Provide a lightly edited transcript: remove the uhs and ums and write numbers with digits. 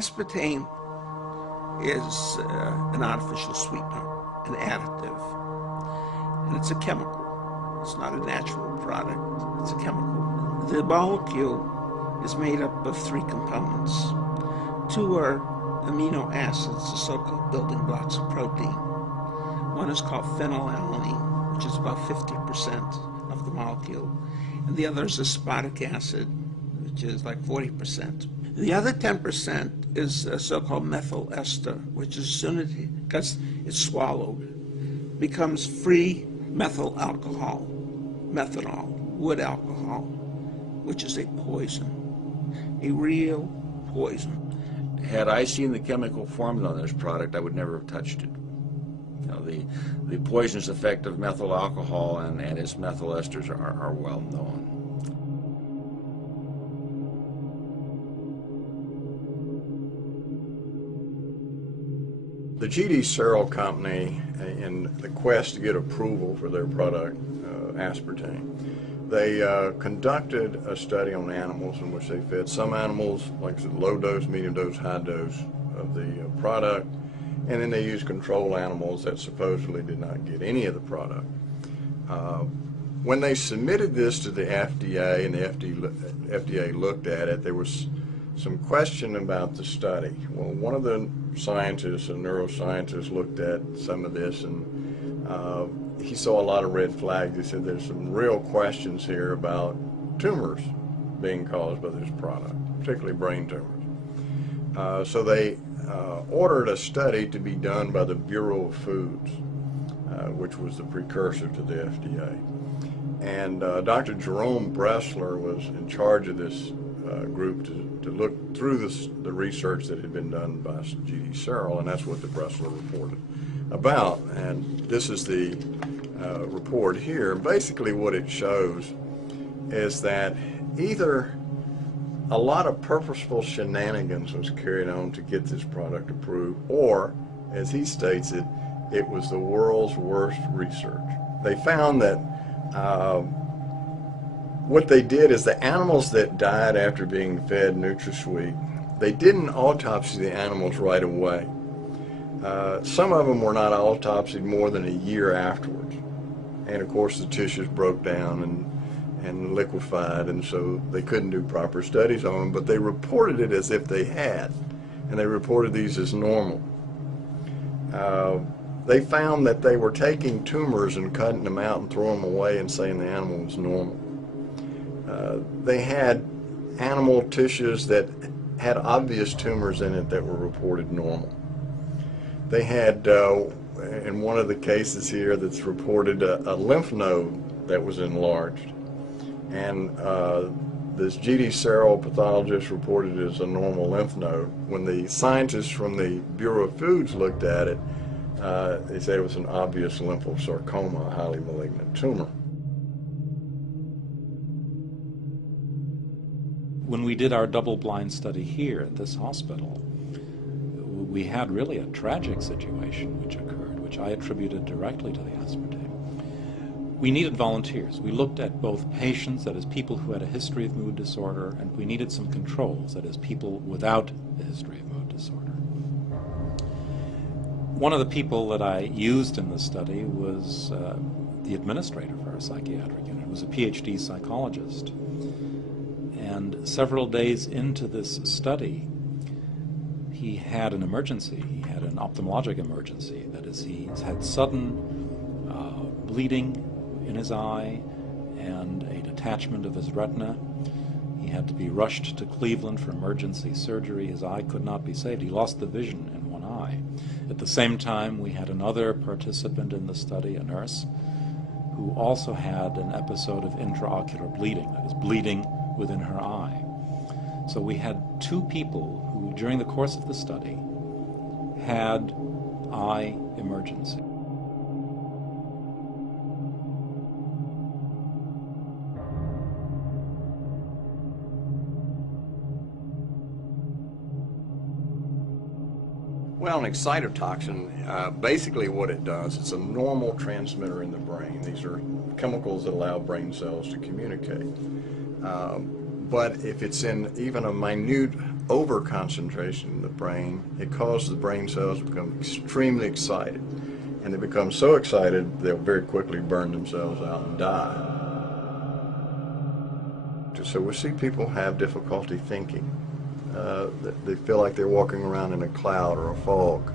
Aspartame is an artificial sweetener, an additive, and it's a chemical. It's not a natural product, it's a chemical. The molecule is made up of 3 components. 2 are amino acids, the so-called building blocks of protein. One is called phenylalanine, which is about 50% of the molecule, and the other is aspartic acid, which is like 40%. The other 10% is a so-called methyl ester, which as soon as because it's swallowed, becomes free methyl alcohol, methanol, wood alcohol, which is a poison, a real poison. Had I seen the chemical formula on this product, I would never have touched it. You know, the poisonous effect of methyl alcohol and its methyl esters are well known. The G.D. Searle Company, in the quest to get approval for their product, aspartame, they conducted a study on animals in which they fed some animals, like I said, low dose, medium dose, high dose of the product, and then they used control animals that supposedly did not get any of the product. When they submitted this to the FDA and the FDA looked at it, there was some question about the study. Well, one of the scientists, a neuroscientist, looked at some of this, and he saw a lot of red flags. He said there's some real questions here about tumors being caused by this product, particularly brain tumors. So they ordered a study to be done by the Bureau of Foods, which was the precursor to the FDA. And Dr. Jerome Bressler was in charge of this group to look through the research that had been done by G.D. Searle, and that's what the Bressler reported about. And this is the report here. Basically what it shows is that either a lot of purposeful shenanigans was carried on to get this product approved, or, as he states it, it was the world's worst research. They found that what they did is the animals that died after being fed NutraSweet, they didn't autopsy the animals right away. Some of them were not autopsied more than a year afterwards. And of course the tissues broke down and liquefied, and so they couldn't do proper studies on them, but they reported it as if they had, and they reported these as normal. They found that they were taking tumors and cutting them out and throwing them away and saying the animal was normal. They had animal tissues that had obvious tumors in it that were reported normal. They had, in one of the cases here that's reported, a lymph node that was enlarged. And this G.D. Searle pathologist reported it as a normal lymph node. When the scientists from the Bureau of Foods looked at it, they said it was an obvious lymphosarcoma, a highly malignant tumor. When we did our double-blind study here at this hospital, we had really a tragic situation which occurred, which I attributed directly to the aspartame. We needed volunteers. We looked at both patients, that is people who had a history of mood disorder, and we needed some controls, that is people without a history of mood disorder. One of the people that I used in the study was the administrator for our psychiatric unit. He was a PhD psychologist. And several days into this study, he had an emergency. He had an ophthalmologic emergency. That is, he had sudden bleeding in his eye and a detachment of his retina. He had to be rushed to Cleveland for emergency surgery. His eye could not be saved. He lost the vision in one eye. At the same time, we had another participant in the study, a nurse, who also had an episode of intraocular bleeding, that is, bleeding within her eye. So we had 2 people who, during the course of the study, had eye emergency. Well, an excitotoxin, basically what it does, it's a normal transmitter in the brain. These are chemicals that allow brain cells to communicate. But if it's in even a minute overconcentration in the brain, it causes the brain cells to become extremely excited. And they become so excited, they'll very quickly burn themselves out and die. So we see people have difficulty thinking. They feel like they're walking around in a cloud or a fog.